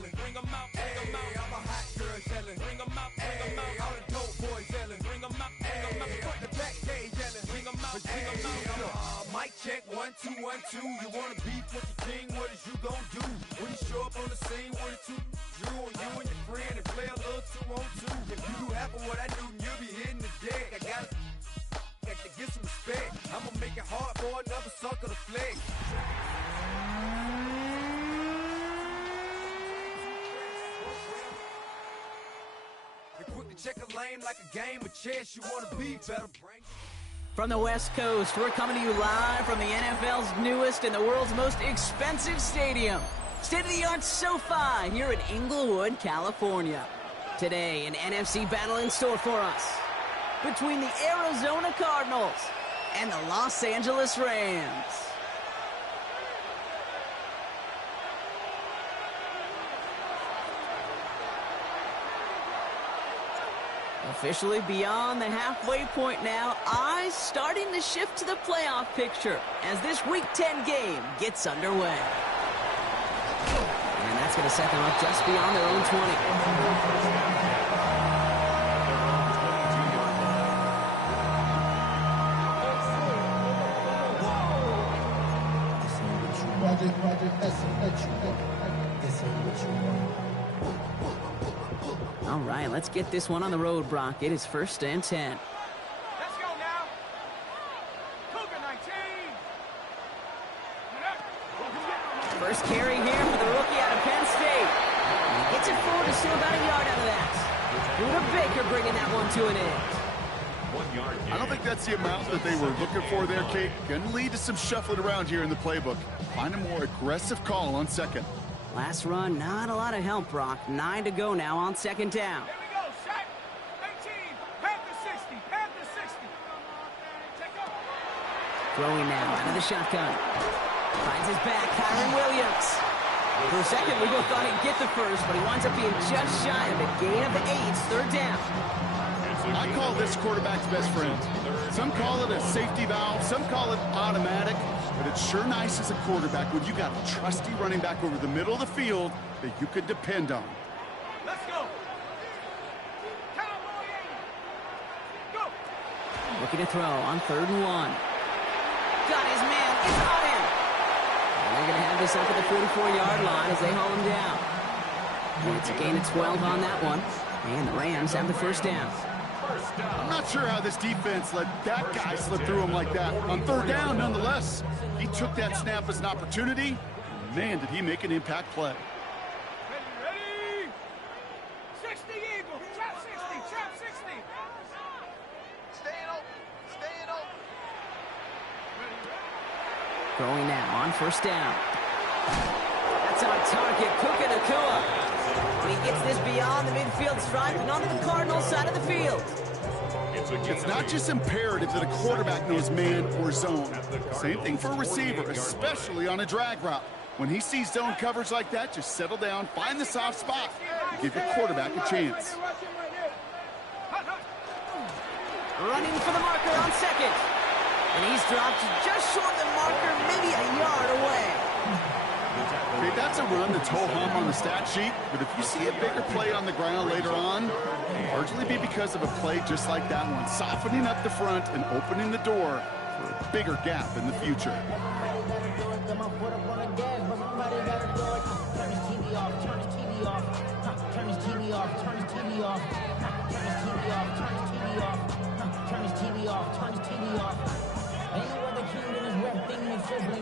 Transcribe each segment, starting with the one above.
yelling. Bring 'em out, bring 'em out. I'm a hot girl yelling. Bring 'em out, bring 'em out. All the dope boys yelling. Bring 'em out, bring 'em out. Front the back gate yelling. Bring 'em out, bring 'em out. Mic check, 1 2 1 2. You wanna beef with the king? What is you gon' do? When you show up on the scene, what is you? You and your friend and play a little 2-on-2. If you do half of what I do, you'll be hitting the deck. I got to get some respect. I'ma make it hard for another sucker to flex. They quick to check a lane like a game of chess. You wanna be better, bring. From the West Coast, we're coming to you live from the NFL's newest and the world's most expensive stadium. State-of-the-art SoFi here in Inglewood, California. Today, an NFC battle in store for us between the Arizona Cardinals and the Los Angeles Rams. Officially beyond the halfway point now, eyes starting to shift to the playoff picture as this Week 10 game gets underway. And that's going to set them up just beyond their own 20. All right, let's get this one on the road, Brock. It is 1st and 10. Let's go now. Cougar 19. First carry here for the rookie out of Penn State. And he gets it forward to still about a yard out of that. Buda Baker bringing that one to an end. 1 yard gain. I don't think that's the amount that they were looking for there, Kate. Going to lead to some shuffling around here in the playbook. Find a more aggressive call on second. Last run, not a lot of help, Brock. 9 to go now on 2nd down. Here we go. Sack. 18. Panther 60. Panther 60. Check up. Throwing now out of the shotgun. Finds his back, Kyron Williams. For a second, we both thought he'd get the first, but he winds up being just shy of a gain of 8. 3rd down. I call this quarterback's best friend. Some call it a safety valve, some call it automatic, but it's sure nice as a quarterback when you got a trusty running back over the middle of the field that you could depend on. Let's go. Cowboy 80. Go. Looking to throw on 3rd and 1. Got his man. It's on him. And they're going to have this up at the 44-yard line as they haul him down. And it's a gain of 12 on that one. And the Rams have the 1st down. I'm not sure how this defense let that guy slip through him like that. On 3rd down, nonetheless, he took that snap as an opportunity. Man, did he make an impact play. Ready? 60 Eagles. Trap 60. Trap 60. Staying open. Staying open. Throwing now on 1st down. That's on target. Puka Nacua. And he gets this beyond the midfield stripe and onto the Cardinals side of the field. It's not just imperative that a quarterback knows man or zone. Same thing for a receiver, especially on a drag route. When he sees zone coverage like that, just settle down, find the soft spot, and give your quarterback a chance. Running for the marker on 2nd. And he's dropped just short of the marker, maybe a yard away. Okay, that's a run that's ho-hum on the stat sheet, but if you see a bigger play on the ground later on, it'll largely be because of a play just like that one, softening up the front and opening the door for a bigger gap in the future.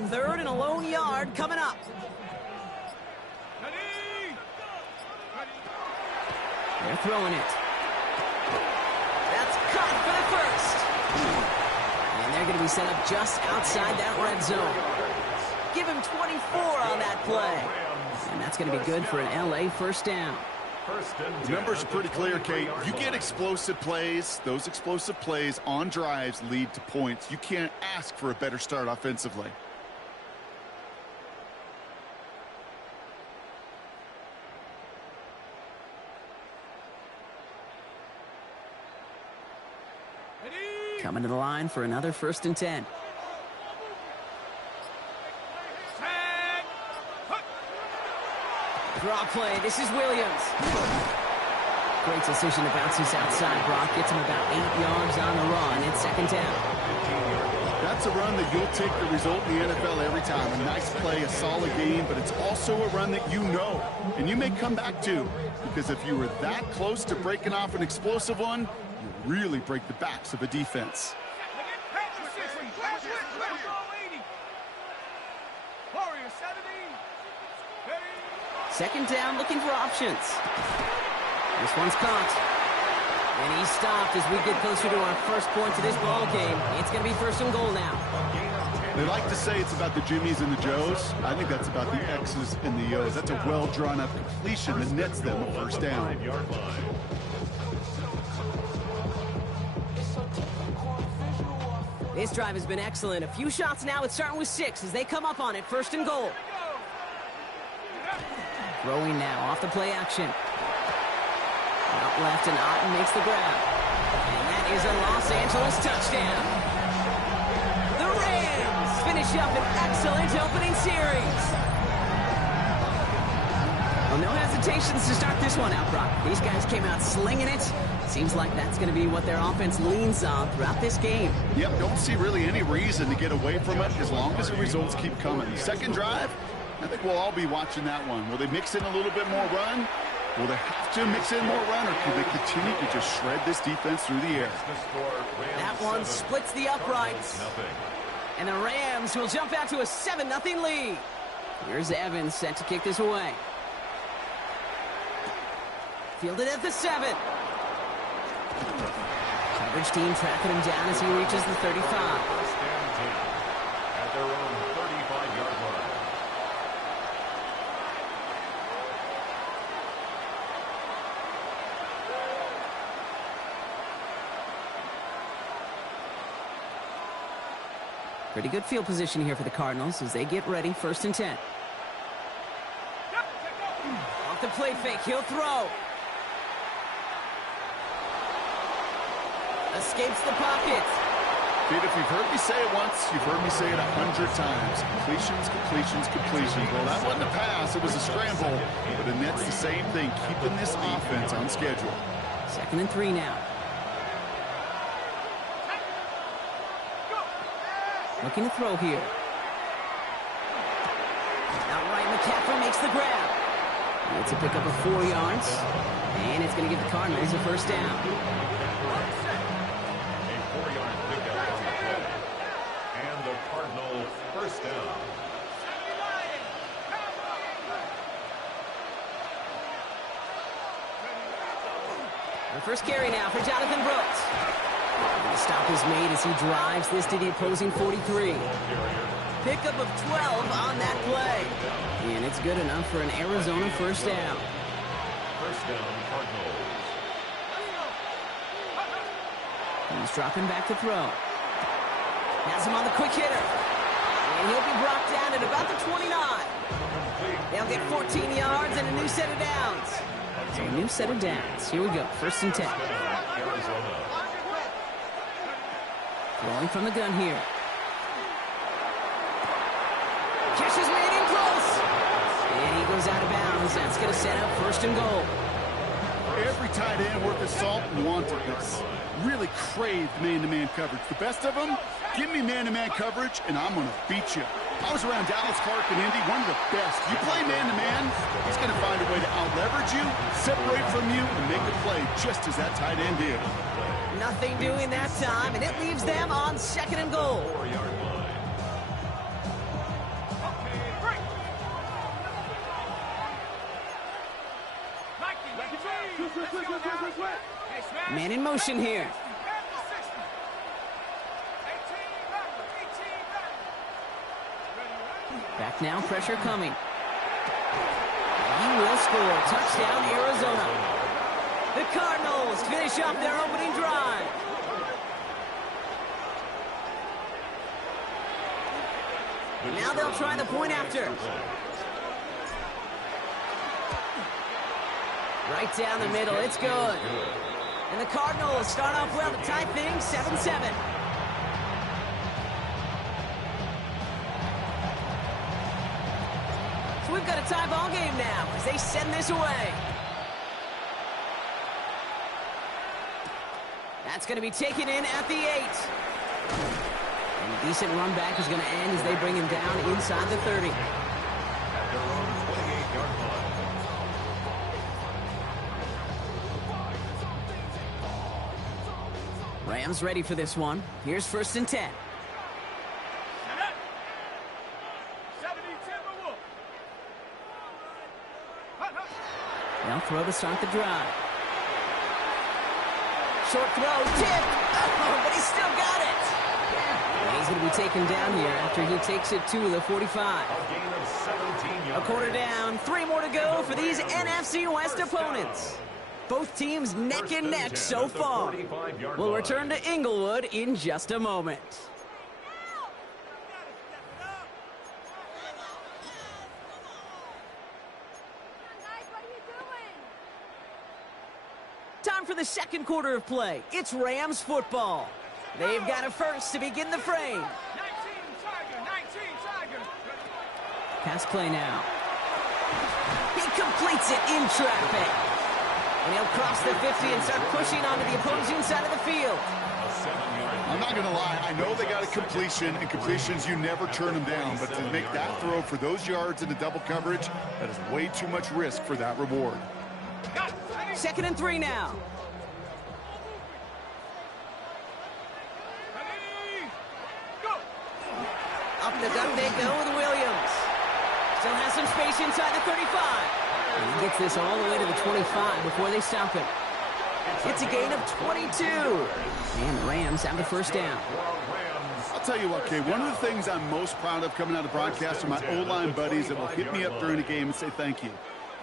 Third and a lone yard coming up. They're throwing it. That's caught for the 1st. And they're going to be set up just outside that red zone. Give him 24 on that play. And that's going to be good for an LA 1st down. The numbers are pretty clear, Kate. You get explosive plays. Those explosive plays on drives lead to points. You can't ask for a better start offensively. Coming to the line for another 1st and 10. Draw play. This is Williams. Great decision to bounce this outside. Brock gets him about 8 yards on the run. It's second down. That's a run that you'll take the result in the NFL every time. A nice play, a solid game, but it's also a run that you know, and you may come back to, because if you were that close to breaking off an explosive one, you really break the backs of a defense. Second down, looking for options. This one's caught. And he's stopped as we get closer to our first point to this ball game. It's going to be first and goal now. They like to say it's about the Jimmies and the Joes. I think that's about the X's and the O's. That's a well-drawn-up completion that nets them a first down. This drive has been excellent. A few shots now. It's starting with 6 as they come up on it. First and goal. Throwing now off the play action. Out left, and Otten makes the grab. And that is a Los Angeles touchdown. The Rams finish up an excellent opening series. Well, no hesitations to start this one out, Brock. These guys came out slinging it. Seems like that's going to be what their offense leans on throughout this game. Yep, don't see really any reason to get away from it as long as the results keep coming. The second drive, I think we'll all be watching that one. Will they mix in a little bit more run? Will they have to mix in more run, or can they continue to just shred this defense through the air? That one splits the uprights. And the Rams will jump out to a 7-0 lead. Here's Evans set to kick this away. Fielded at the 7. Coverage team tracking him down as he reaches the 35. At their own 35-yard line. Pretty good field position here for the Cardinals as they get ready, first and 10. Off the play fake, he'll throw. Escapes the pocket. Pete, if you've heard me say it once, you've heard me say it 100 times. Completions, completions, completions. Well, that wasn't a pass, it was a scramble, but it nets the same thing, keeping this offense on schedule. Second and 3 now. Looking to throw here. Outright McCaffrey makes the grab. It's a pickup of 4 yards, and it's going to give the Cardinals a first down. A 4-yard pickup on the play. And the Cardinal first down. The first carry now for Jonathan Brooks. The stop is made as he drives this to the opposing 43. Pickup of 12 on that play. And it's good enough for an Arizona first down. First down, Cardinals. He's dropping back to throw. Has him on the quick hitter. And he'll be brought down at about the 29. They'll get 14 yards and a new set of downs. So a new set of downs. Here we go, first and 10. Arizona. Throwing from the gun here. Catch is made in close. And he goes out of bounds. That's going to set up first and goal. Every tight end worth his salt wanted this. Really craved man-to-man coverage. The best of them, give me man-to-man coverage, and I'm going to beat you. I was around Dallas, Clark, and Indy, one of the best. You play man-to-man, he's going to find a way to out-leverage you, separate from you, and make the play just as that tight end did. Nothing doing that time, and it leaves them on second and goal. 4-yard line. Man in motion here. Back now, pressure coming. He will score. Touchdown, Arizona. The Cardinals finish up their opening drive. Now they'll try the point after. Right down the middle, it's good. And the Cardinals start off well to tie things 7-7. So we've got a tie ball ball game now as they send this away. That's going to be taken in at the 8. And a decent run back is going to end as they bring him down inside the 30. At their own 28-yard line. Rams ready for this one. Here's 1st and 10. They'll throw to start the drive. Short throw, tipped. Oh, but he's still got it. And he's going to be taken down here after he takes it to the 45. A gain of 17 yards. A quarter down, 3 more to go for these NFC West opponents. Both teams neck and neck so far. We'll return to Inglewood in just a moment. Time for the second quarter of play. It's Rams football. They've got a first to begin the frame. 19 Tiger. Pass play now. He completes it in traffic. And he'll cross the 50 and start pushing onto the opposing side of the field. I'm not going to lie. I know they got a completion, and completions, you never turn them down. But to make that throw for those yards in the double coverage, that is way too much risk for that reward. 2nd and 3 now. Up the gut they go with Williams. Still has some space inside the 35. And he gets this all the way to the 25 before they stop him. It's a gain of 22. And the Rams have the first down. I'll tell you what, Kay, one of the things I'm most proud of coming out of broadcast are my O-line buddies that will hit me up during the game and say thank you.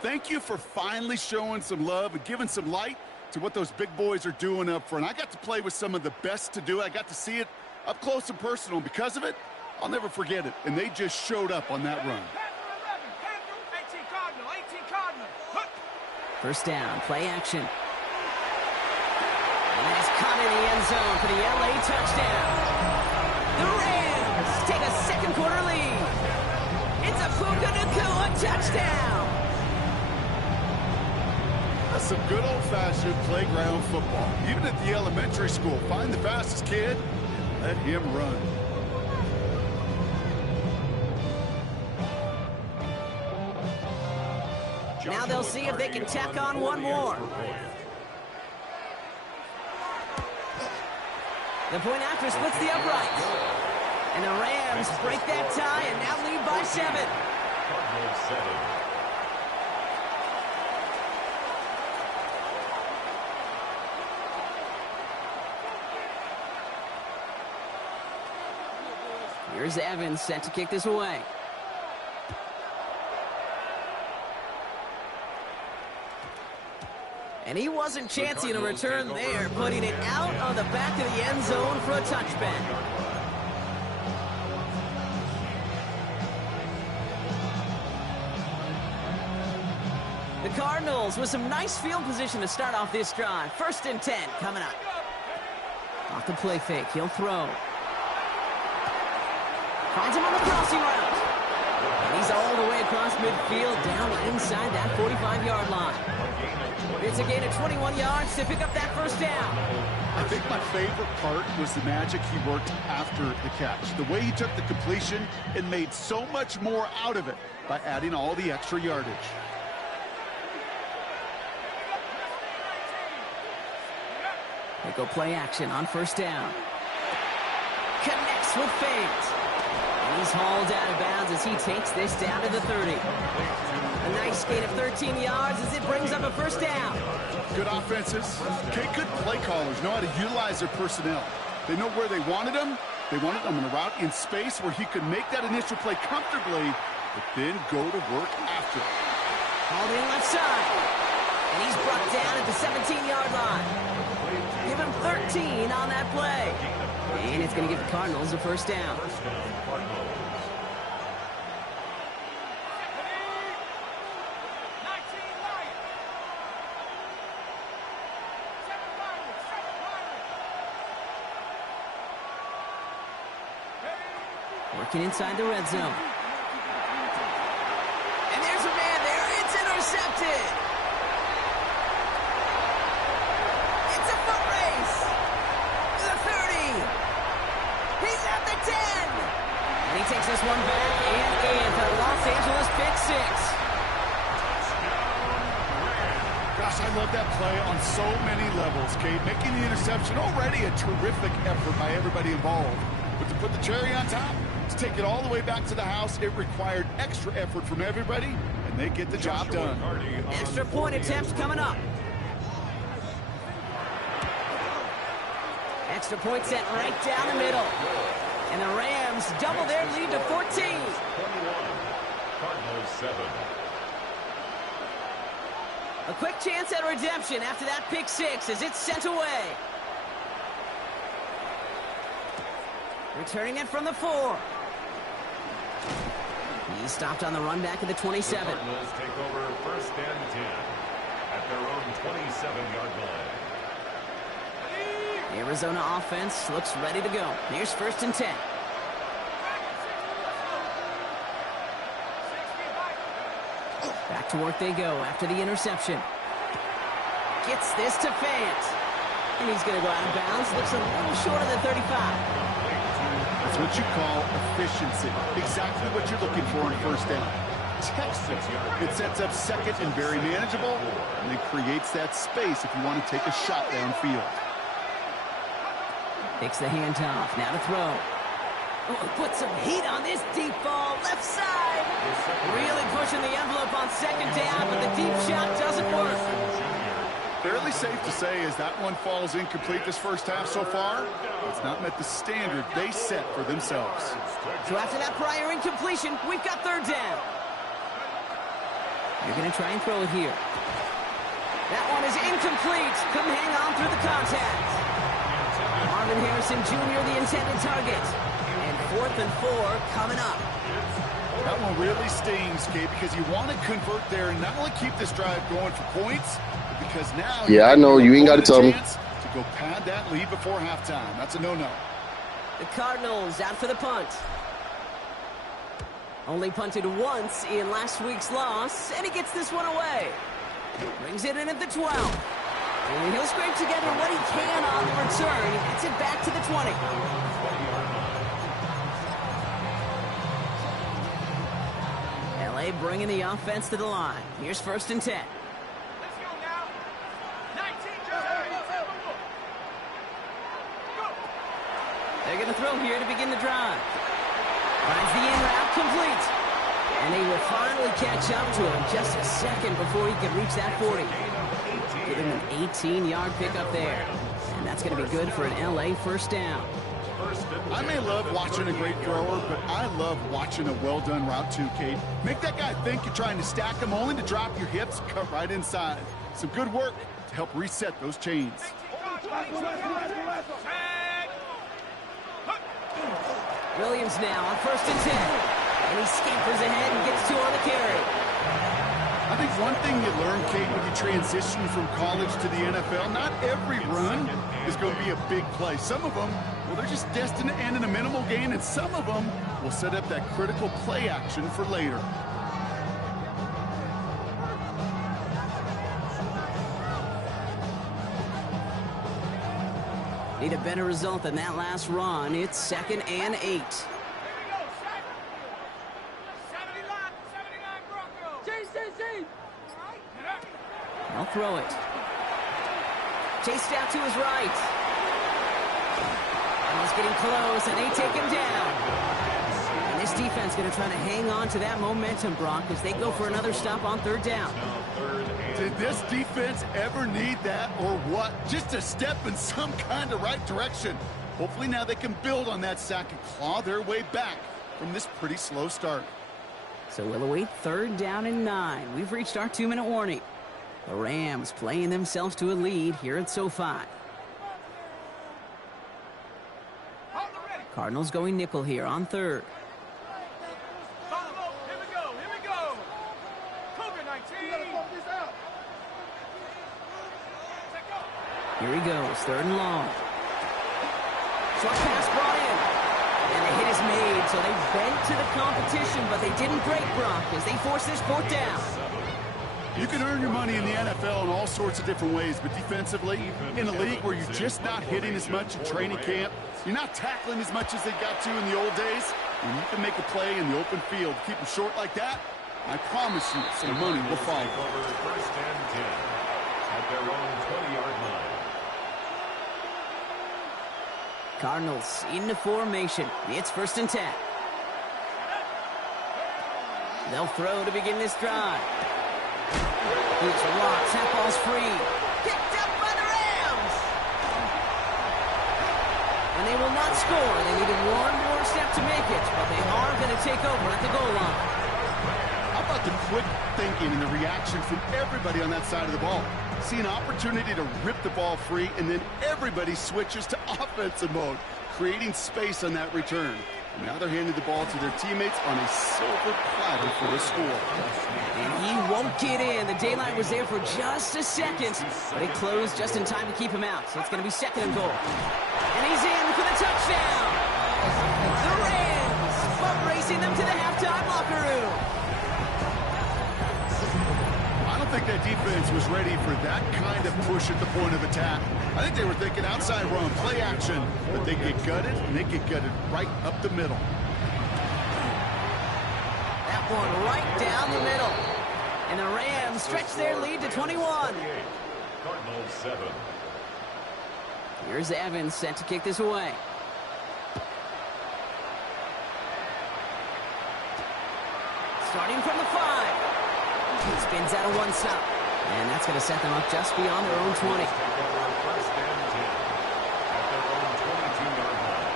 Thank you for finally showing some love and giving some light to what those big boys are doing up front. I got to play with some of the best to do it. I got to see it up close and personal. And because of it, I'll never forget it. And they just showed up on that run. 18 Cardinal. First down, play action. And that is caught in the end zone for the LA touchdown. The Rams take a second quarter lead. It's a Puka Nacua touchdown. That's some good old-fashioned playground football. Even at the elementary school, find the fastest kid and let him run. Now they'll see if they can tack on one more. The point after splits the uprights. And the Rams break that tie and now lead by 7. Here's Evans set to kick this away. And he wasn't chancing a return there, putting it out on the back of the end zone for a touchback. The Cardinals with some nice field position to start off this drive. 1st and 10 coming up. Off the play fake, he'll throw. Finds him on the crossing route. And he's all the way across midfield, down inside that 45-yard line. It's a gain of 21 yards to pick up that first down. I think my favorite part was the magic he worked after the catch. The way he took the completion and made so much more out of it by adding all the extra yardage. They go play action on 1st down. Connects with feint. And he's hauled out of bounds as he takes this down to the 30. A nice gain of 13 yards as it brings up a first down. Good offenses. Okay, good play callers know how to utilize their personnel. They know where they wanted them. They wanted them on a route in space where he could make that initial play comfortably, but then go to work after. Hauled in left side. And he's brought down at the 17-yard line. Give him 13 on that play. And it's going to give the Cardinals a first down. Working inside the red zone. And there's a man there intercepted. It's a foot race. The 30. He's at the 10. And he takes this one back and in for the Los Angeles pick six. Gosh, I love that play on so many levels, Kate. Making the interception, already a terrific effort by everybody involved. But to put the cherry on top, to take it all the way back to the house, it required extra effort from everybody, and they get the job done. Extra point attempts coming up. Extra point sent right down the middle. And the Rams double their lead to 14. 21, Cardinals 7. A quick chance at redemption after that pick six as it's sent away. Returning it from the 4. He stopped on the run back at the 27. The Cardinals take over first and 10 at their own 27-yard line. The Arizona offense looks ready to go. Here's first and 10. Back to work they go after the interception. Gets this to Fant. And he's going to go out of bounds. Looks a little short of the 35. That's what you call efficiency. Exactly what you're looking for on first down. Textbook. It sets up second and very manageable, and it creates that space if you want to take a shot downfield. Takes the handoff. Now to throw. Oh, put some heat on this deep ball. Left side. Really pushing the envelope on second down, but the deep shot doesn't work. Fairly safe to say as that one falls incomplete this first half so far, it's not met the standard they set for themselves. So after that prior incompletion, we've got third down. You're going to try and throw it here. That one is incomplete. Couldn't hang on through the contact. Marvin Harrison Jr., the intended target. And 4th and 4 coming up. That one really stings, Kate, because you want to convert there and not only keep this drive going for points, but because now I know you ain't got to tell me to go pad that lead before halftime. That's a no-no. The Cardinals out for the punt. Only punted once in last week's loss, and he gets this one away. Brings it in at the 12. And he'll scrape together what he can on the return. He gets it back to the 20. LA bringing the offense to the line. Here's first and 10. Let's go now. 19 just go. They're going to throw here to begin the drive. Finds the in route complete. And they will finally catch up to him just a second before he can reach that 40. Give him an 18-yard pickup there. And that's going to be good for an LA first down. I may love watching a great thrower, but I love watching a well-done route too, Kate. Make that guy think you're trying to stack him only to drop your hips, cut right inside. Some good work to help reset those chains. Williams now on first and 10. And he scampers ahead and gets 2 on the carry. I think one thing you learn, Kate, when you transition from college to the NFL, not every run is going to be a big play. Some of them, well, they're just destined to end in a minimal gain, and some of them will set up that critical play action for later. Need a better result than that last run. It's 2nd and 8. They'll throw it. Chased out to his right. Almost getting close, and they take him down. And this defense going to try to hang on to that momentum, Brock, as they go for another stop on third down. Did this defense ever need that or what? Just a step in some kind of right direction. Hopefully now they can build on that sack and claw their way back from this pretty slow start. So we'll await third down and 9. We've reached our 2-minute warning. The Rams playing themselves to a lead here at SoFi. Cardinals going nickel here on third. Here we go. Cougar 19. Here he goes, 3rd and long. Short pass brought in. And the hit is made, so they bent to the competition, but they didn't break, Brock, as they force this 4th down. You can earn your money in the NFL in all sorts of different ways, but defensively, in a league where you're just not hitting as much in training camp, you're not tackling as much as they got to in the old days, when you can make a play in the open field, keep them short like that, I promise you some money will follow. First and 10 at their own 20-yard line. Cardinals into formation. It's 1st and 10. They'll throw to begin this drive. Here's a lock. That ball's free. Picked up by the Rams. And they will not score. They needed one more step to make it, but they are going to take over at the goal line. How about the quick thinking and the reaction from everybody on that side of the ball? See an opportunity to rip the ball free, and then everybody switches to offensive mode, creating space on that return. And now they're handing the ball to their teammates on a silver platter for the score. And he won't get in. The daylight was there for just a second, but it closed just in time to keep him out. So it's going to be 2nd and goal. And he's in for the touchdown. The Rams bump racing them to the halftime locker room. I don't think that defense was ready for that kind of push at the point of attack. I think they were thinking outside run, play action, but they get gutted, and they get gutted right up the middle. That one right down the middle. And the Rams stretch their lead to 21. Cardinals 7. Here's Evans set to kick this away. Starting from the 5. He spins out of one stop. And that's going to set them up just beyond their own 20. First and 10 at their own 22-yard line.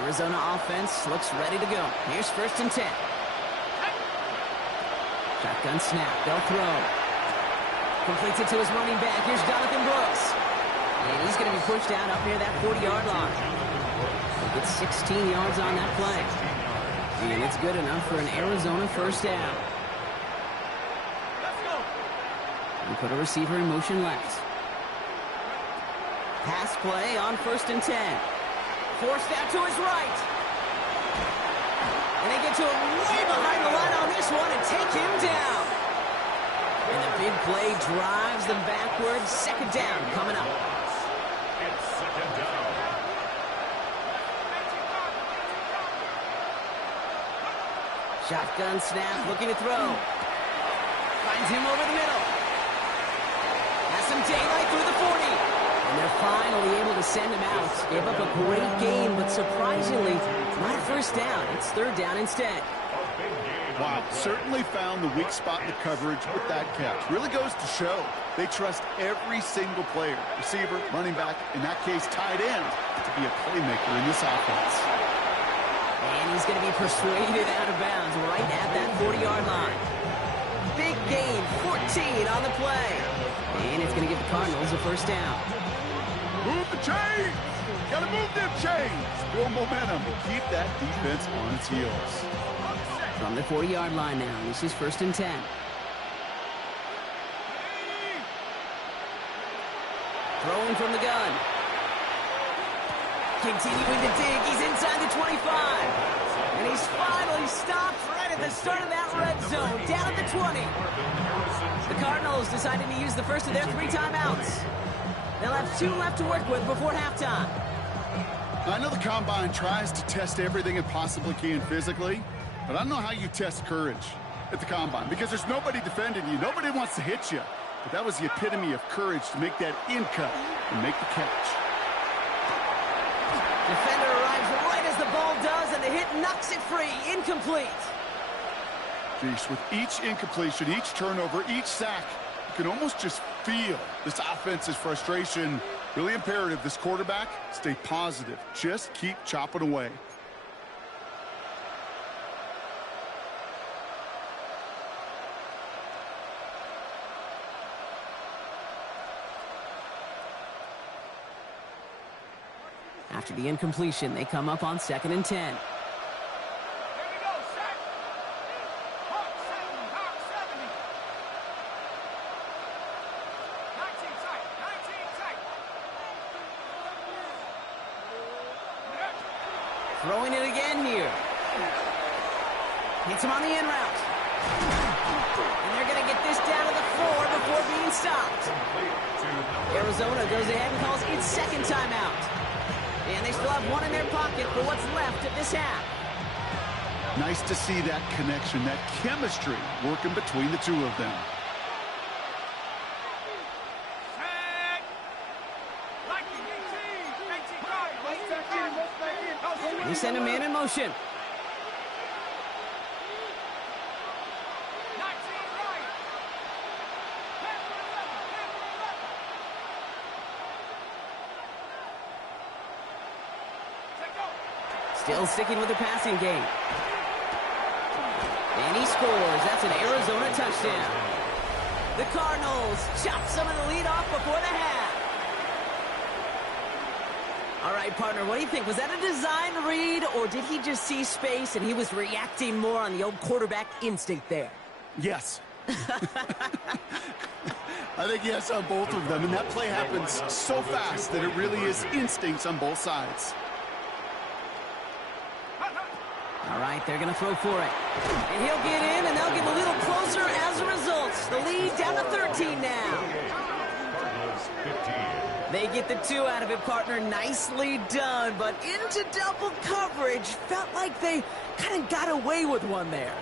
Arizona offense looks ready to go. Here's 1st and 10. Shotgun snap. They'll throw. Completes it to his running back. Here's Jonathan Brooks. And he's going to be pushed out up near that 40-yard line. He'll get 16 yards on that play. And it's good enough for an Arizona 1st down. And put a receiver in motion left. Pass play on 1st and 10. Forced out to his right. And they get to him way behind the line on this one and take him down. And the big play drives them backwards. 2nd down coming up. It's 2nd down. Shotgun snap, looking to throw. Finds him over the middle. Has some daylight through the 40. And they're finally able to send him out. Gave up a great game, but surprisingly, not a 1st down. It's 3rd down instead. Wow, certainly found the weak spot in the coverage with that catch. Really goes to show they trust every single player, receiver, running back, in that case tight end, to be a playmaker in this offense. And he's going to be persuaded out of bounds right at that 40-yard line. Big gain, 14 on the play. And it's going to give the Cardinals a 1st down. Move the chains! Gotta move them chains! Build momentum and keep that defense on its heels. From the 40-yard line now, this is 1st and 10. Throwing from the gun. Continuing to dig, he's inside the 25. And he's finally stopped right at the start of that red zone, down at the 20. The Cardinals decided to use the first of their 3 timeouts. They'll have 2 left to work with before halftime. I know the Combine tries to test everything it possibly can physically, but I don't know how you test courage at the Combine, because there's nobody defending you. Nobody wants to hit you. But that was the epitome of courage to make that in cut and make the catch. Defender arrives right as the ball does, and the hit knocks it free. Incomplete. Geez, with each incompletion, each turnover, each sack, you can almost just feel this offense's frustration. Really imperative, this quarterback, stay positive. Just keep chopping away. After the incompletion, they come up on 2nd and 10. Here we go, set. Hawk 70. 19 tight. Throwing it again here. Hits him on the in route. And they're going to get this down to the 4 before being stopped. Arizona goes ahead and calls its second timeout. And they still have one in their pocket for what's left of this half. Nice to see that connection, that chemistry working between the two of them. They send a man in motion. Still sticking with the passing game. And he scores. That's an Arizona touchdown. The Cardinals chop some of the lead off before the half. All right, partner, what do you think? Was that a design read, or did he just see space and he was reacting more on the old quarterback instinct there? Yes. I think yes on both of them, and that play happens so fast that it really is instincts on both sides. All right, they're going to throw for it. And he'll get in, and they'll get a little closer as a result. The lead down to 13 now. They get the 2 out of it, partner. Nicely done, but into double coverage. Felt like they kind of got away with one there.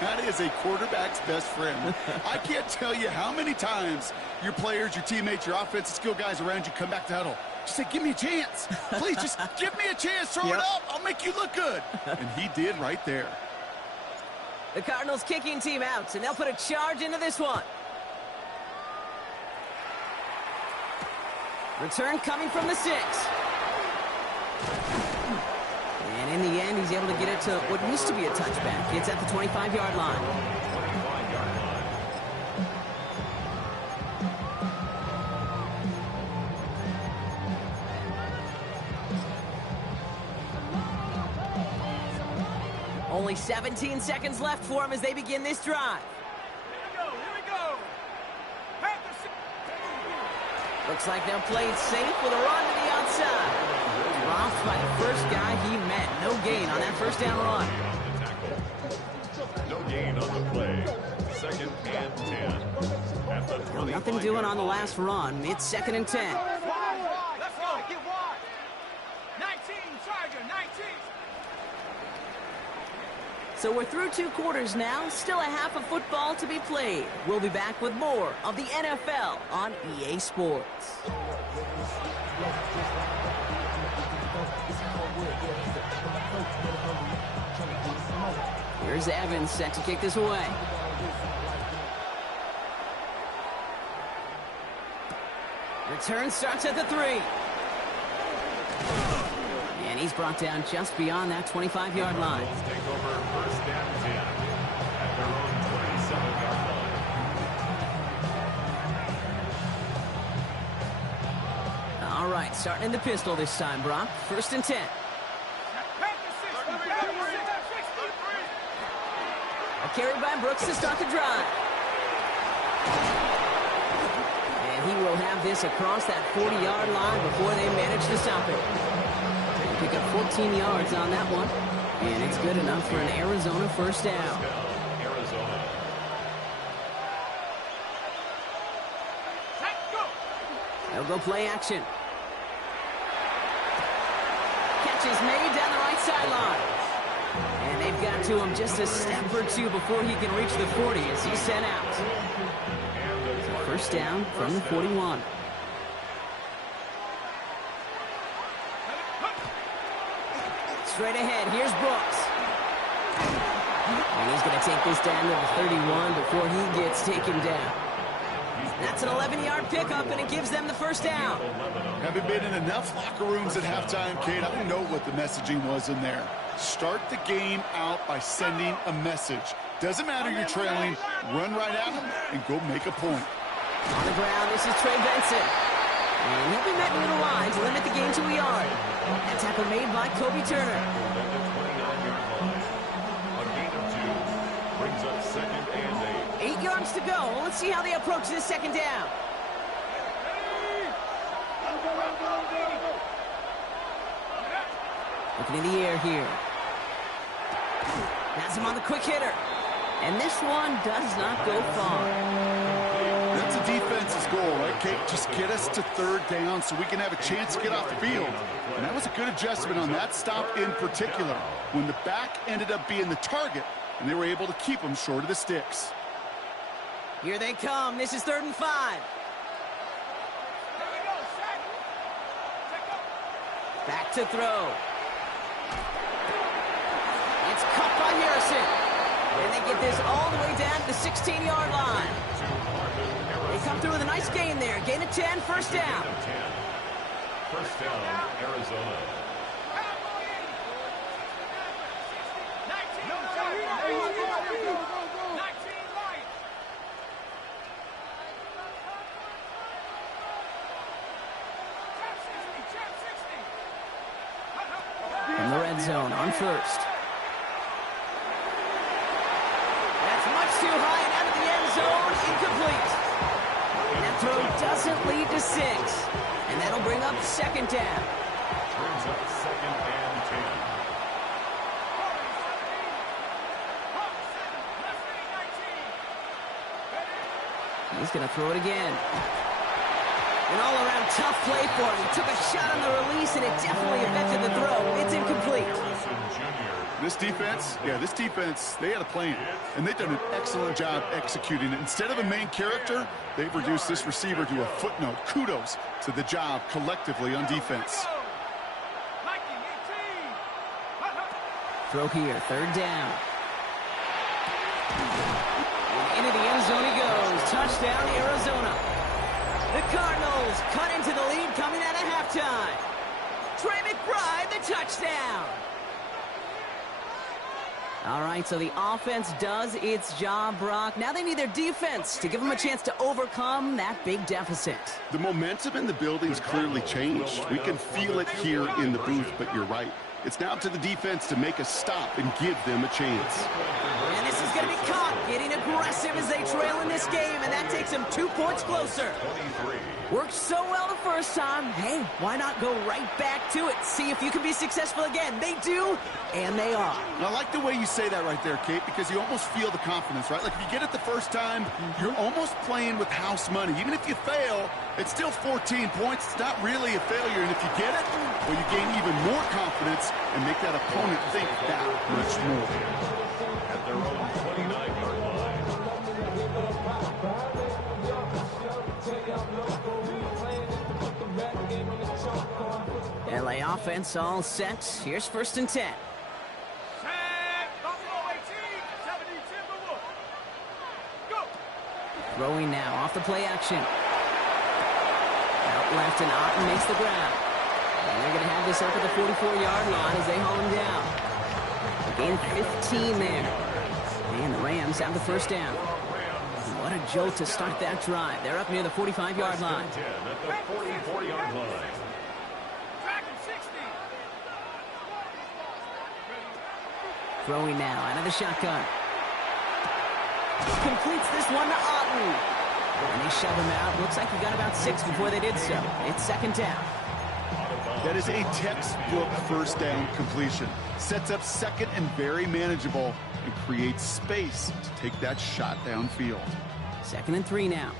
That is a quarterback's best friend. I can't tell you how many times your players, your teammates, your offensive skill guys around you come back to huddle. Just say, give me a chance. Please, just give me a chance. Throw it up. I'll make you look good. And he did right there. The Cardinals kicking team out, and they'll put a charge into this one. Return coming from the 6. And in the end, he's able to get it to what used to be a touchback. It's at the 25-yard line. Only 17 seconds left for him as they begin this drive. Here we go. Looks like they'll play it safe with a run to the outside. Dropped by the first guy he met. No gain on that first down run. No gain on the play. 2nd and 10. At the 25. Nothing doing on the last run. It's 2nd and 10. Let's go. Get wide. 19, Tiger, 19. So we're through 2 quarters now. Still a half of football to be played. We'll be back with more of the NFL on EA Sports. Here's Evans set to kick this away. Return starts at the 3. And he's brought down just beyond that 25-yard line. Take over 1st and 10 at their own 27-yard line. All right, starting in the pistol this time, Brock. 1st and 10. A carry by Brooks to start the drive. And he will have this across that 40-yard line before they manage to stop it. Pick up 14 yards on that one. And it's good enough for an Arizona first down. Arizona. They'll go play action. Catch is made down the right sideline. And they've got to him just a step or 2 before he can reach the 40 as he's sent out. So first down from the 41. Straight ahead, here's Brooks. And he's going to take this down to the 31 before he gets taken down. That's an 11-yard pickup, and it gives them the first down. Haven't been in enough locker rooms at halftime, Kate. I don't know what the messaging was in there. Start the game out by sending a message. Doesn't matter you're trailing, run right at them and go make a point. On the ground, this is Trey Benson. And he'll be met near the line to limit the gain to a yard. That tackle made by Kobe Turner. A gain of 2 brings up 2nd and 8. 8 yards to go. Let's see how they approach this second down. Looking in the air here. Has him on the quick hitter. And this one does not go far. That's a defense's goal, right, Kate? Just get us to third down so we can have a chance to get off the field. And that was a good adjustment on that stop in particular, when the back ended up being the target, and they were able to keep him short of the sticks. Here they come. This is 3rd and 5. Back to throw. It's caught by Harrison. And they get this all the way down to the 16-yard line. They come through with a nice gain there. Gain of 10, first down. First down, Arizona. In the red zone on first. That's much too high and out of the end zone. Incomplete. And that throw doesn't lead to 6. And that'll bring up 2nd down. Brings up 2nd and 10. He's going to throw it again. An all-around tough play for him. He took a shot on the release, and it definitely affected the throw. It's incomplete. This defense, they had a plan, and they've done an excellent job executing it. Instead of a main character, they've reduced this receiver to a footnote. Kudos to the job collectively on defense. Throw here, 3rd down. And into the end zone he goes. Touchdown, Arizona. The Cardinals cut into the lead coming out of halftime. Trey McBride, the touchdown. All right, so the offense does its job, Brock. Now they need their defense to give them a chance to overcome that big deficit. The momentum in the building's clearly changed. We can feel it here in the booth, but you're right. It's now to the defense to make a stop and give them a chance. And this is going to be caught, getting aggressive as they trail in this game, and that takes them 2 points closer. Worked so well the first time. Hey, why not go right back to it? See if you can be successful again. They do, and they are. And I like the way you say that right there, Kate, because you almost feel the confidence, right? Like if you get it the first time, you're almost playing with house money. Even if you fail, it's still 14 points. It's not really a failure. And if you get it, well, you gain even more confidence and make that opponent think that much more. At their own 29-yard line. LA offense all set. Here's 1st and 10. Set. Buffalo 18, 70 Timberwolves. Go. Throwing now off the play action. Out left and Otten makes the grab. And they're going to have this up at the 44-yard line as they haul him down. Gain 15 there. And the Rams have the first down. What a jolt to start that drive. They're up near the 45-yard line. 10 at the 44-yard line. Throwing now out of the shotgun. Completes this one to Otten. And they shove him out. Looks like he got about 6 before they did so. It's 2nd down. That is a textbook first down completion. Sets up 2nd and very manageable and creates space to take that shot downfield. 2nd and 3 now.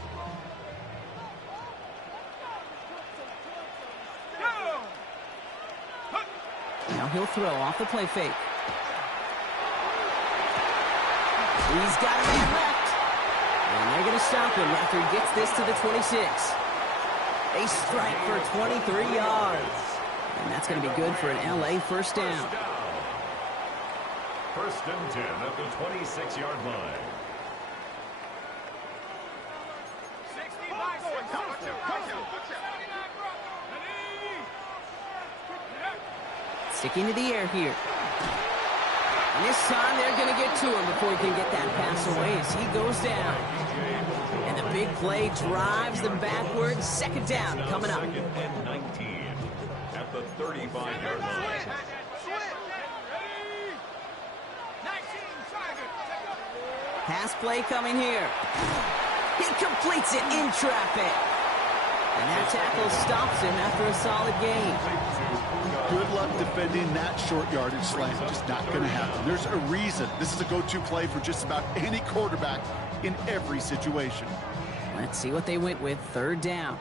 Now he'll throw off the play fake. He's got it in left. And they're going to stop him after he gets this to the 26. They strike for 23 yards. And that's going to be good for an LA first down. 1st and 10 at the 26-yard line. Sticking to the air here. And this time they're going to get to him before he can get that pass away as he goes down. And the big play drives them backwards. 2nd down coming up. 2nd and 19 at the 35-yard line. Pass play coming here. He completes it in traffic. And that tackle stops him after a solid gain. Good luck defending that short yardage slant. Just not going to happen. There's a reason. This is a go-to play for just about any quarterback in every situation. Let's see what they went with. Third down.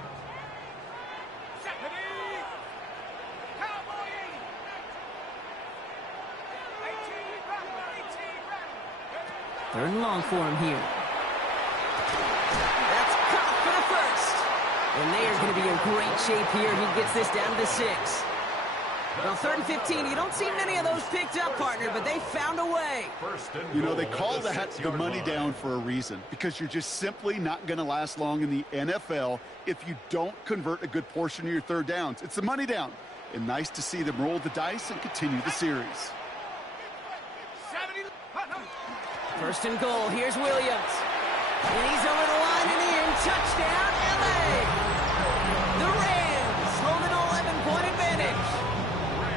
Third and long for him here. That's caught for the first. And they are going to be in great shape here. He gets this down to the 6. Well, 3rd and 15, you don't see many of those picked up, partner, but they found a way. You know, they call that the money down for a reason, because you're just simply not going to last long in the NFL if you don't convert a good portion of your third downs. It's the money down. And nice to see them roll the dice and continue the series. 1st and goal. Here's Williams. And he's over the line and in. Touchdown, LA! The Rams hold an 11-point advantage.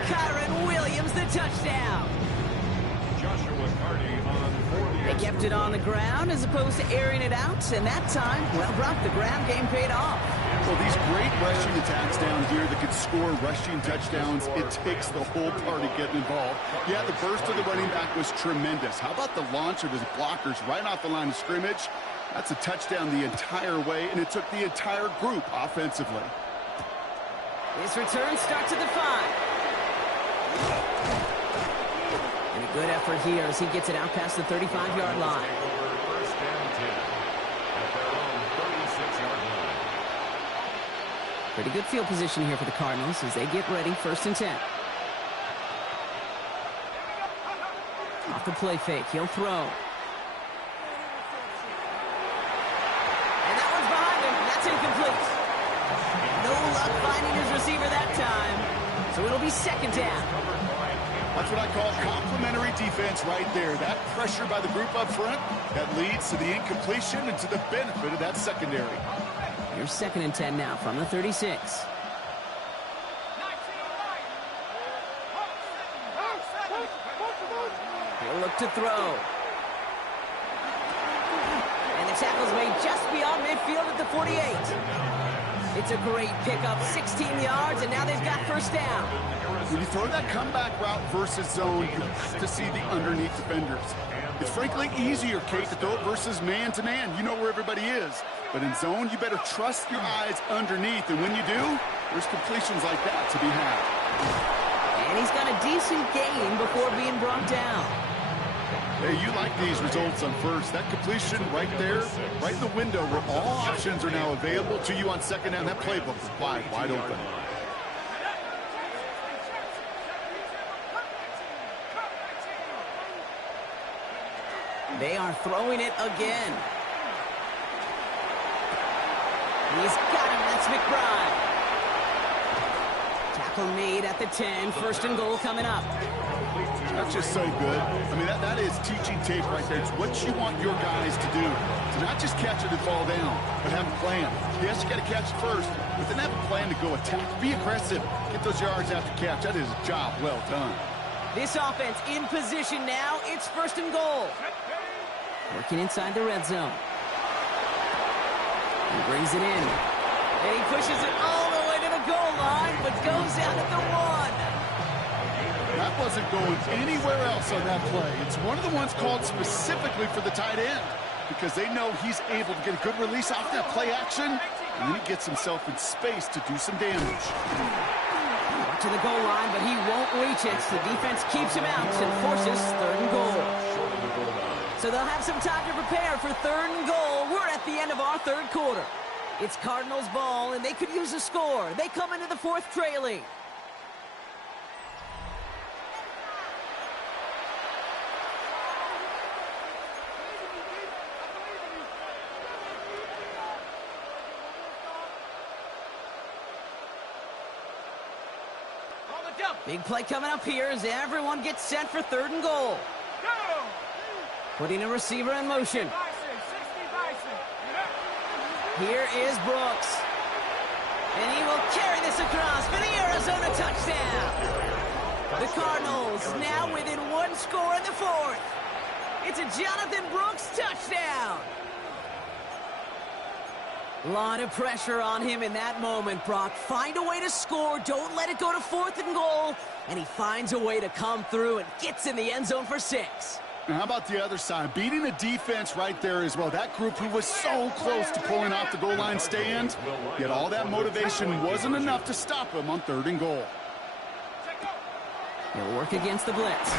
Kyron Williams, the touchdown. Joshua Cardi on 40. They kept it on the ground as opposed to airing it out. And that time, well, Brock, the ground game paid off. Well, these great rushing attacks down here that could score rushing touchdowns, it takes the whole party getting involved. Yeah, the burst of the running back was tremendous. How about the launch of his blockers right off the line of scrimmage? That's a touchdown the entire way, and it took the entire group offensively. His return starts at the 5. And a good effort here as he gets it out past the 35-yard line. First and 10 at their own 36-yard line. Pretty good field position here for the Cardinals as they get ready. 1st and 10. Off the play fake. He'll throw. And that one's behind him. That's incomplete. No luck finding his receiver that time. So it'll be 2nd down. That's what I call complimentary defense right there. That pressure by the group up front, that leads to the incompletion and to the benefit of that secondary. Here's 2nd and 10 now from the 36. He'll look to throw. And the tackle's made just beyond midfield at the 48. It's a great pickup, 16 yards, and now they've got 1st down. When you throw that comeback route versus zone, you have to see the underneath defenders. It's frankly easier, Kate, to throw it versus man-to-man. You know where everybody is. But in zone, you better trust your eyes underneath. And when you do, there's completions like that to be had. And he's got a decent gain before being brought down. Hey, you like these results on 1st. That completion right there, right in the window where all options are now available to you on 2nd down. That playbook is wide open. They are throwing it again. He's got him. That's McBride. Tackle made at the 10. 1st and goal coming up. That's just so good. I mean, that is teaching tape right there. It's what you want your guys to do. To not just catch it and fall down, but have a plan. Yes, you got to catch it first, but then have a plan to go attack. Be aggressive. Get those yards after catch. That is a job well done. This offense in position now. It's 1st and goal. Working inside the red zone. He brings it in. And he pushes it all the way to the goal line, but goes out at the 1. That wasn't going anywhere else on that play. It's one of the ones called specifically for the tight end because they know he's able to get a good release off that play action, and then he gets himself in space to do some damage. Back to the goal line, but he won't reach it. The defense keeps him out and forces 3rd and goal. So they'll have some time to prepare for 3rd and goal. We're at the end of our 3rd quarter. It's Cardinals ball, and they could use a score. They come into the 4th trailing. Big play coming up here as everyone gets set for 3rd and goal. Putting a receiver in motion. Here is Brooks. And he will carry this across for the Arizona touchdown. The Cardinals now within 1 score in the 4th. It's a Jonathan Brooks touchdown. A lot of pressure on him in that moment, Brock. Find a way to score. Don't let it go to 4th and goal. And he finds a way to come through and gets in the end zone for 6. Now, how about the other side? Beating the defense right there as well. That group who was so close to pulling off the goal line stand, yet all that motivation wasn't enough to stop him on 3rd and goal. He'll work against the blitz.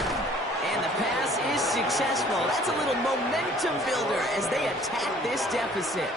And the pass is successful. That's a little momentum builder as they attack this deficit.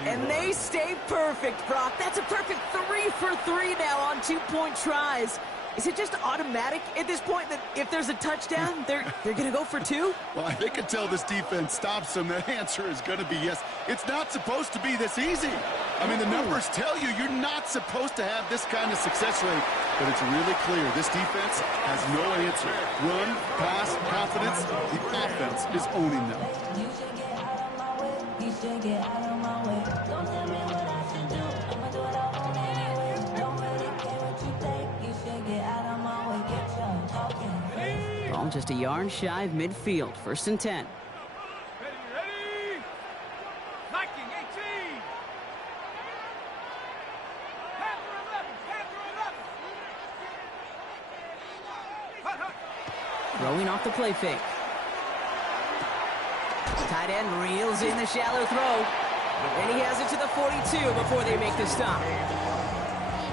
And they stay perfect, Brock. That's a perfect 3 for 3 now on 2-point tries. Is it just automatic at this point that if there's a touchdown, they're going to go for 2? Well, I think until this defense stops them, the answer is going to be yes. It's not supposed to be this easy. I mean, the numbers tell you you're not supposed to have this kind of success rate. But it's really clear this defense has no answer. Run, pass, confidence. The offense is owning them. You should get out of my way. You should get out of my way. Don't tell me what I should do. I'ma do what I want anyway. Don't really care what you think. You should get out of my way. Get your talking. Ball just a yard shy of midfield. 1st and 10. Ready? Viking 18. Panther 11. Throwing off the play fake. Tight end reels in the shallow throw. And he has it to the 42 before they make the stop.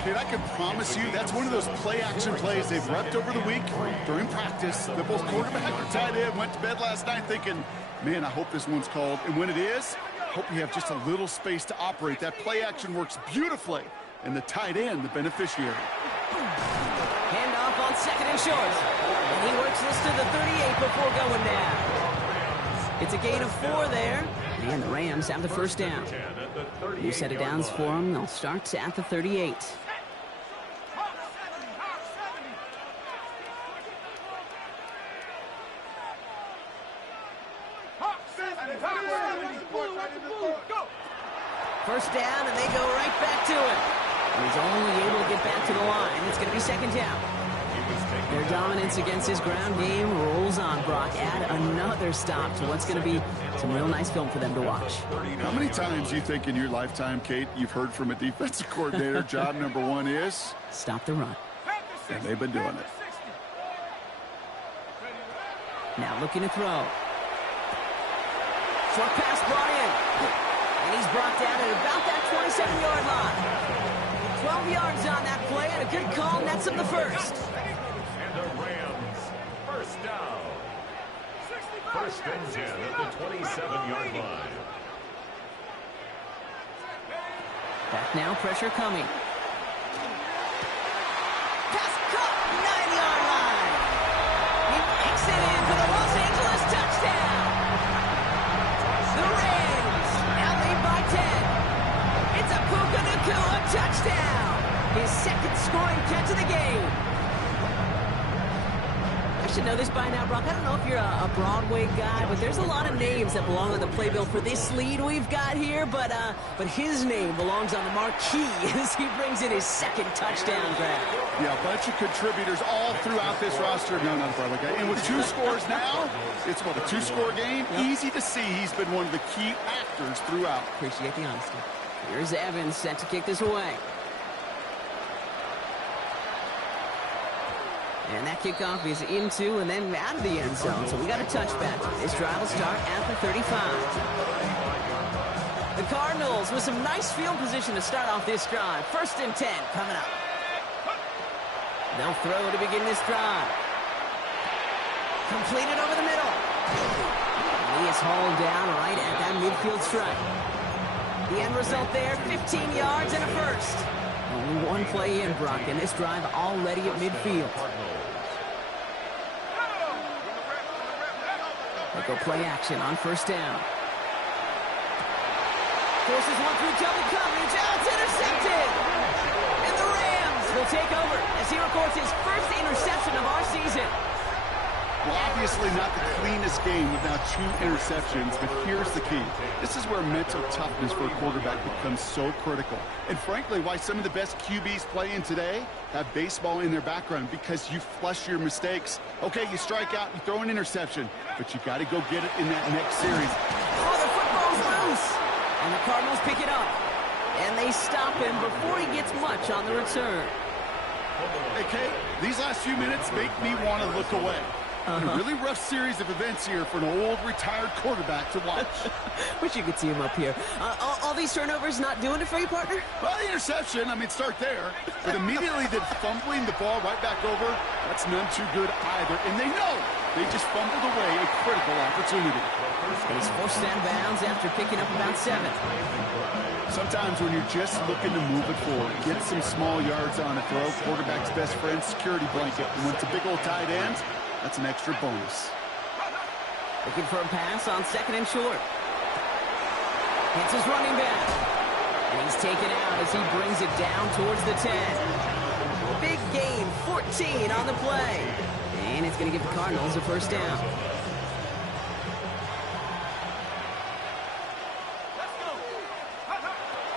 Kid, I can promise you that's one of those play-action plays they've repped over the week during practice. The both quarterback and tight end went to bed last night thinking, man, I hope this one's called. And when it is, I hope you have just a little space to operate. That play-action works beautifully. And the tight end, the beneficiary. Handoff on 2nd and short. And he works this to the 38 before going down. It's a gain of 4 there. And the Rams have the 1st down. New set of downs for them. They'll start at the 38. First down, and they go right back to it. He's only able to get back to the line. It's going to be 2nd down. Their dominance against his ground game rolls on, Brock. Add another stop to what's going to be some real nice film for them to watch. How many times do you think in your lifetime, Kate, you've heard from a defensive coordinator, job number 1 is? Stop the run. And they've been doing it. Now looking to throw. Short pass brought in. And he's brought down at about that 27-yard line. 12 yards on that play, and a good call nets him the 1st. And the Rams, 1st down. 1st and 10 at the 27-yard line. Back now, pressure coming. Pass caught, 9-yard line. He makes it in for the Los Angeles touchdown. The Rams now lead by 10. It's a Puka Nacua touchdown. His 2nd scoring catch of the game. I should know this by now, Brock. I don't know if you're a Broadway guy, but there's a lot of names that belong on the playbill for this lead we've got here, but his name belongs on the marquee as he brings in his 2nd touchdown grab. Yeah, a bunch of contributors all throughout this roster. No, not a Broadway guy. And with 2 scores now, it's what, a 2-score game? Yep. Easy to see he's been one of the key actors throughout. Appreciate the honesty. Here's Evans set to kick this away. And that kickoff is into and then out of the end zone. So we got a touchback. This drive will start at the 35. The Cardinals with some nice field position to start off this drive. 1st and 10 coming up. They'll throw to begin this drive. Completed over the middle. And he is hauled down right at that midfield stripe. The end result there, 15 yards and a 1st. Only 1 play in, Brock, and this drive already at midfield. They go play action on 1st down. Forces one through double coverage. Oh, it's intercepted! And the Rams will take over as he records his 1st interception of our season. Well, obviously not the cleanest game without 2 interceptions, but here's the key. This is where mental toughness for a quarterback becomes so critical. And frankly, why some of the best QBs playing today have baseball in their background, because you flush your mistakes. Okay, you strike out, you throw an interception, but you got to go get it in that next series. Oh, the football's loose. And the Cardinals pick it up. And they stop him before he gets much on the return. Hey, Kate, these last few minutes make me want to look away. A really rough series of events here for an old retired quarterback to watch. Wish you could see him up here. All these turnovers not doing it for you, partner? Well, the interception, start there. But immediately then fumbling the ball right back over, that's none too good either. And they know they just fumbled away a critical opportunity. And he's forced out of bounds after picking up about 7. Sometimes when you're just looking to move it forward, get some small yards on a throw, quarterback's best friend, security blanket. And when it's a big old tight end, that's an extra bonus. Looking for a pass on 2nd and short. Hits his running back. And he's taken out as he brings it down towards the 10. Big gain, 14 on the play. And it's going to give the Cardinals a first down.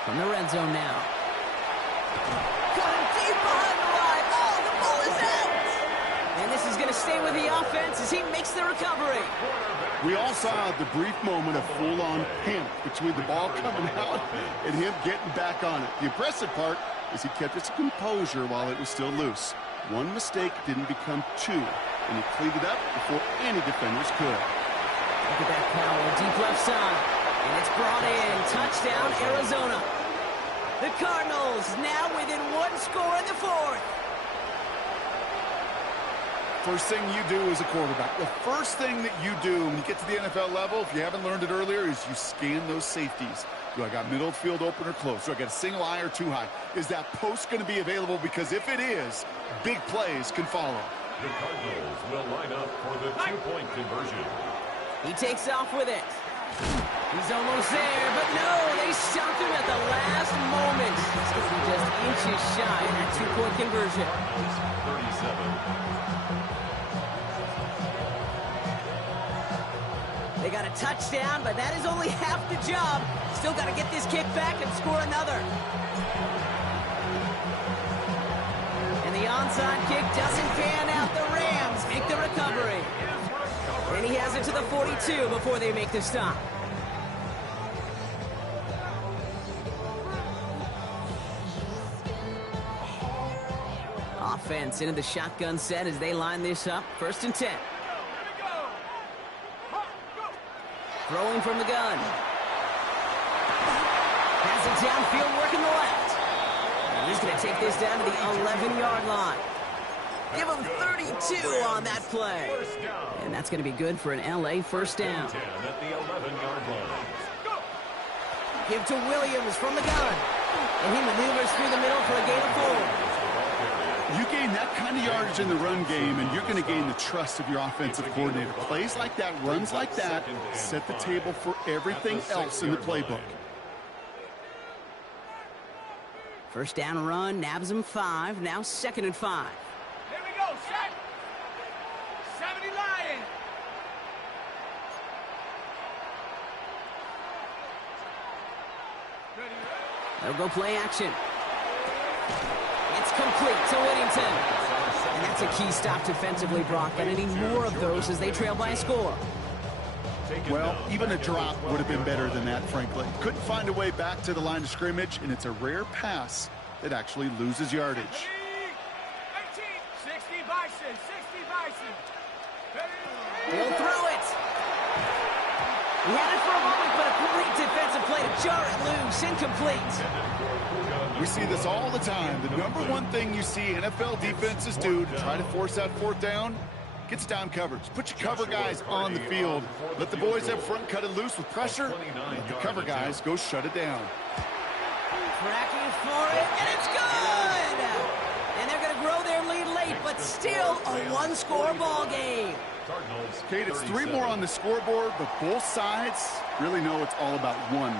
From the red zone now. Got him deep behind the line. Oh, the ball is out. And this is going to stay with the offense as he makes the recovery. We all saw the brief moment of full-on panic between the ball coming out and him getting back on it. The impressive part is he kept his composure while it was still loose. One mistake didn't become 2, and he cleaned it up before any defenders could. Look at that power, deep left side. And it's brought in. Touchdown, Arizona. The Cardinals now within 1 score in the 4th. First thing you do as a quarterback, the first thing that you do when you get to the NFL level, if you haven't learned it earlier, is you scan those safeties. Do I got middle field open or close? Do I got a single high or 2 high? Is that post going to be available? Because if it is, big plays can follow. The Cardinals will line up for the 2-point conversion. He takes off with it. He's almost there, but no, they stopped him at the last moment. He's going to be just inches shy in that 2-point conversion. 37. They got a touchdown, but that is only half the job. Still got to get this kick back and score another. And the onside kick doesn't pan out. The Rams make the recovery. And he has it to the 42 before they make the stop. Offense into the shotgun set as they line this up. 1st and 10. Throwing from the gun. Has it downfield, working the left. And he's going to take this down to the 11-yard line. Give him 32 on that play. And that's going to be good for an LA first down. At the 11-yard line. Give to Williams from the gun. And he maneuvers through the middle for a gain of 4. You gain that kind of yardage in the run game, and you're going to gain the trust of your offensive coordinator. Plays like that, runs like that, set the table for everything else in the playbook. First down run, nabs him 5. Now 2nd and 5. Here we go, set. 70 Lion. They'll go play action. It's complete to Whittington. And that's a key stop defensively, Brock. And I need more of those as they trail by a score. Well, even a drop would have been better than that, frankly. Couldn't find a way back to the line of scrimmage, and it's a rare pass that actually loses yardage. 18, 60 Bison, 60 Bison. He'll throw it. He had it for a moment, but a great defensive play to jar it loose. Incomplete. We see this all the time. The number one thing you see NFL defenses do to try to force that 4th down, gets down coverage. Put your cover guys on the field. Let the boys up front cut it loose with pressure. Let the cover guys go shut it down. Tracking for it, and it's good! And they're going to grow their lead late, but still a 1-score ball game. Kate, it's 3 more on the scoreboard, but both sides really know it's all about one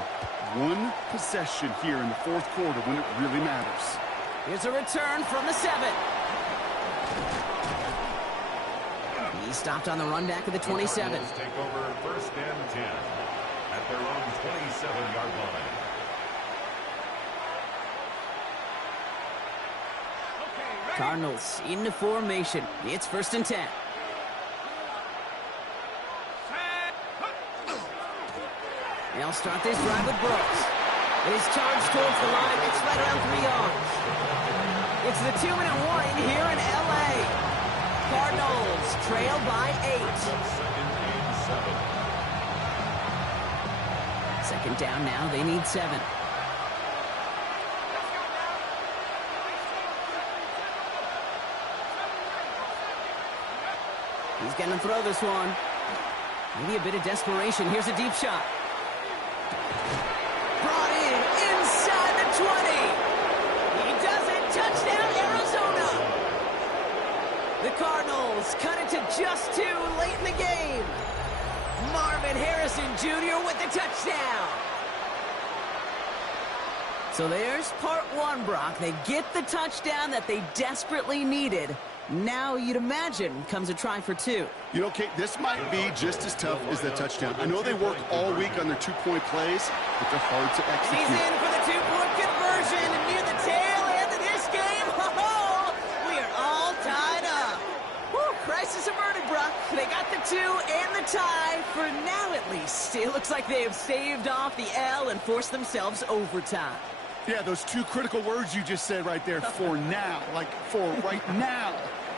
possession here in the 4th quarter when it really matters. Here's a return from the 7. He stopped on the run back of the 27. Take over 1st and 10 at their own 27-yard line. Cardinals into formation. It's 1st and 10. They'll start this drive with Brooks. It is charged towards the line. It's right around 3 yards. It's the 2-minute warning here in L.A. Cardinals trail by 8. Second down now. They need 7. He's going to throw this one. Maybe a bit of desperation. Here's a deep shot. Brought in inside the 20. He does it. Touchdown, Arizona. The Cardinals cut it to just 2 late in the game. Marvin Harrison Jr. with the touchdown. So there's part 1, Brock. They get the touchdown that they desperately needed. Now, you'd imagine, comes a try for 2. You know, Kate, this might be just as tough as the touchdown. I know they work all week on their 2-point plays, but they're hard to execute. He's in for the 2-point conversion, and near the tail end of this game, we are all tied up. Woo, crisis averted, Brock. They got the 2 and the tie, for now at least. It looks like they have staved off the L and forced themselves overtime. Yeah, those 2 critical words you just said right there, for now, like for right now.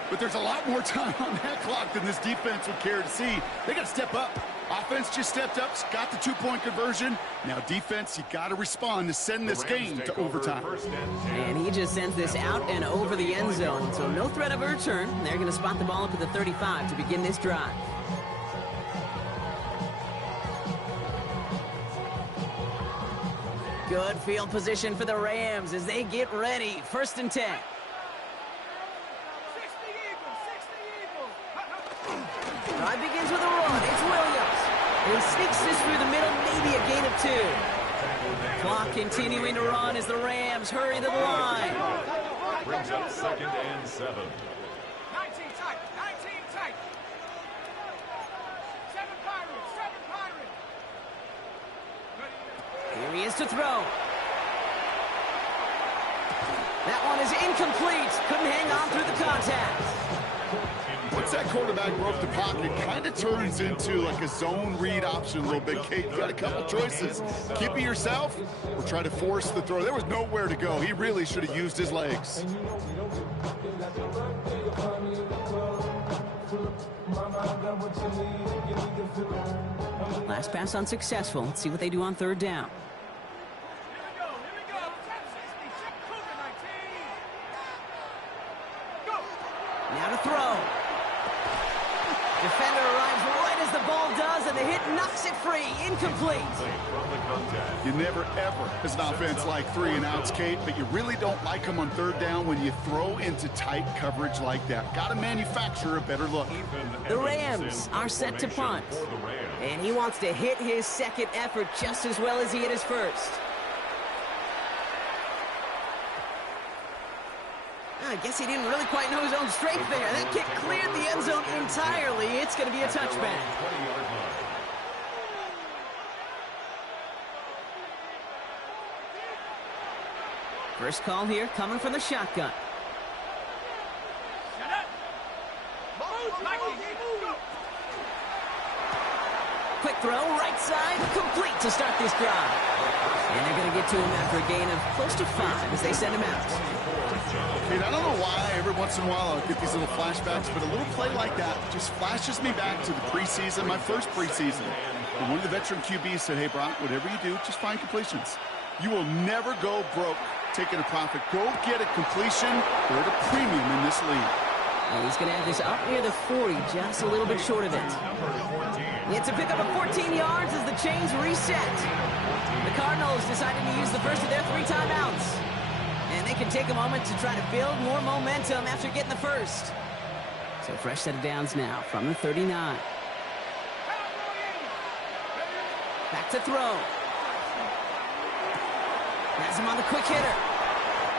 But there's a lot more time on that clock than this defense would care to see. They got to step up. Offense just stepped up, got the 2-point conversion. Now defense, you got to respond to send this game to overtime. And he just sends this out and over the end zone. So no threat of a return. They're going to spot the ball up at the 35 to begin this drive. Good field position for the Rams as they get ready. 1st and 10. 60 Eagles. Drive begins with a run. It's Williams. He sneaks this through the middle, maybe a gain of 2. Clock continuing to run as the Rams hurry to the line. Brings up 2nd and 7. 19 tight. 19 tight. 7 Pirates. 7 Pirates. Here he is to throw. That one is incomplete. Couldn't hang on through the contact. Once that quarterback broke the pocket, it kind of turns into like a zone read option a little bit, Kate. You got a couple choices. Keep it yourself or try to force the throw. There was nowhere to go. He really should have used his legs. Last pass unsuccessful. Let's see what they do on 3rd down. Here we go. 10-60. Cougar 19. Go. Now to throw. Defender arrives right as the ball does, and the hit knocks it free. Incomplete. You never, ever, as an offense, like 3-and-outs, Kate, but you really don't like them on 3rd down when you throw into tight coverage like that. Got to manufacture a better look. The Rams are set to punt. And he wants to hit his 2nd effort just as well as he hit his 1st. I guess he didn't really quite know his own strength there. That kick cleared the end zone entirely. It's going to be a touchback. First call here coming from the shotgun. Shut up. Go. Quick throw, right side, complete to start this drive. And they're going to get to him after a gain of close to 5 as they send him out. Dude, I don't know why every once in a while I'll get these little flashbacks, but a little play like that just flashes me back to the preseason, my first preseason. And one of the veteran QBs said, hey, Brock, whatever you do, just find completions. You will never go broke taking a profit. Go get a completion or at a premium in this league. And he's going to have this up near the 40, just a little bit short of it. It's a pickup of 14 yards as the chains reset. The Cardinals decided to use the first of their 3 timeouts. And they can take a moment to try to build more momentum after getting the first. So fresh set of downs now from the 39. Back to throw. Has him on the quick hitter.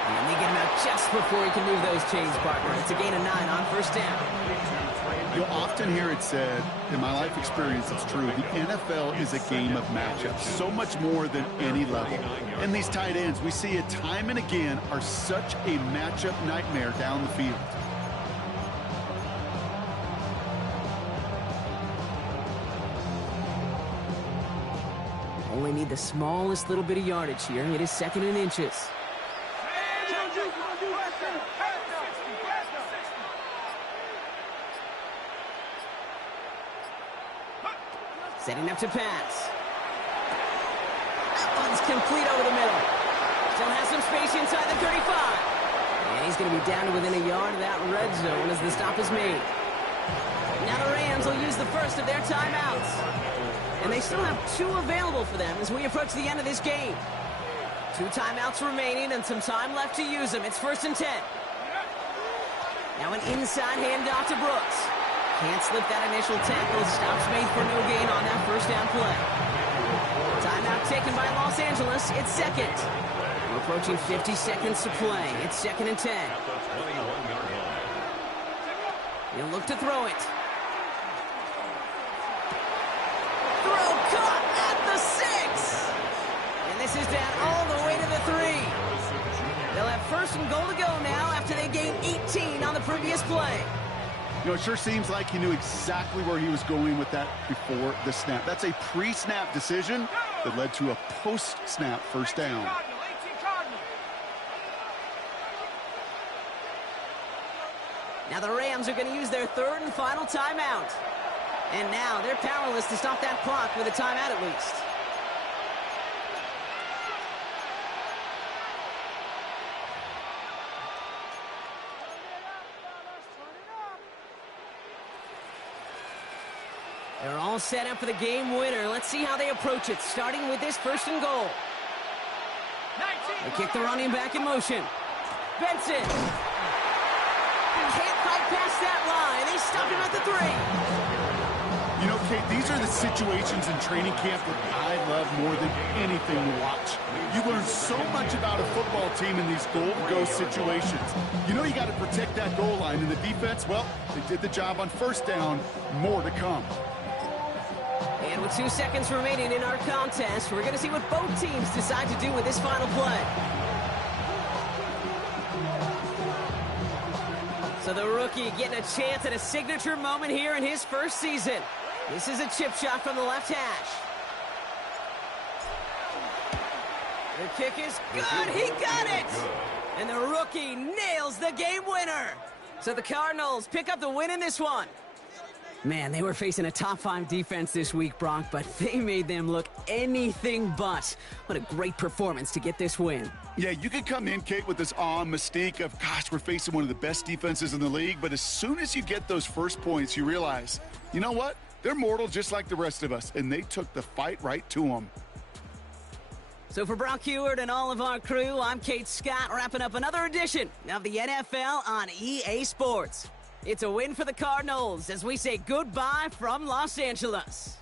And they get him out just before he can move those chains, partner. It's a gain of 9 on 1st down. You'll often hear it said, in my life experience, it's true, the NFL is a game of matchups, so much more than any level. And these tight ends, we see it time and again, are such a matchup nightmare down the field. Only need the smallest little bit of yardage here. It is 2nd and inches. Setting up to pass. That one's complete over the middle. Still has some space inside the 35. And he's going to be down to within a yard of that red zone as the stop is made. Now the Rams will use the first of their timeouts. And they still have 2 available for them as we approach the end of this game. 2 timeouts remaining and some time left to use them. It's 1st and 10. Now an inside handoff to Brooks. Can't slip that initial tackle. Stops made for no gain on that 1st down play. Timeout taken by Los Angeles. It's 2nd. We're approaching 50 seconds to play. It's 2nd and 10. He'll look to throw it. Throw caught at the 6. And this is down all the way to the 3. They'll have 1st and goal to go now after they gained 18 on the previous play. You know, it sure seems like he knew exactly where he was going with that before the snap. That's a pre-snap decision that led to a post-snap 1st down. Now the Rams are going to use their 3rd and final timeout. And now they're powerless to stop that clock with a timeout at least. They're all set up for the game winner. Let's see how they approach it, starting with this 1st and goal. They kick the running back in motion. Benson. Can't fight past that line. They stop him at the 3. You know, Kate, these are the situations in training camp that I love more than anything to watch. You learn so much about a football team in these goal-to-go situations. You know you got to protect that goal line, and the defense, well, they did the job on 1st down. More to come. And with 2 seconds remaining in our contest, we're going to see what both teams decide to do with this final play. So the rookie getting a chance at a signature moment here in his 1st season. This is a chip shot from the left hash. The kick is good. He got it. And the rookie nails the game winner. So the Cardinals pick up the win in this one. Man, they were facing a top 5 defense this week, Brock, but they made them look anything but. What a great performance to get this win. Yeah, you could come in, Kate, with this awe and mystique of, gosh, we're facing one of the best defenses in the league, but as soon as you get those first points, you realize, you know what? They're mortal just like the rest of us, and they took the fight right to them. So for Brock Heward and all of our crew, I'm Kate Scott, wrapping up another edition of the NFL on EA Sports. It's a win for the Cardinals as we say goodbye from Los Angeles.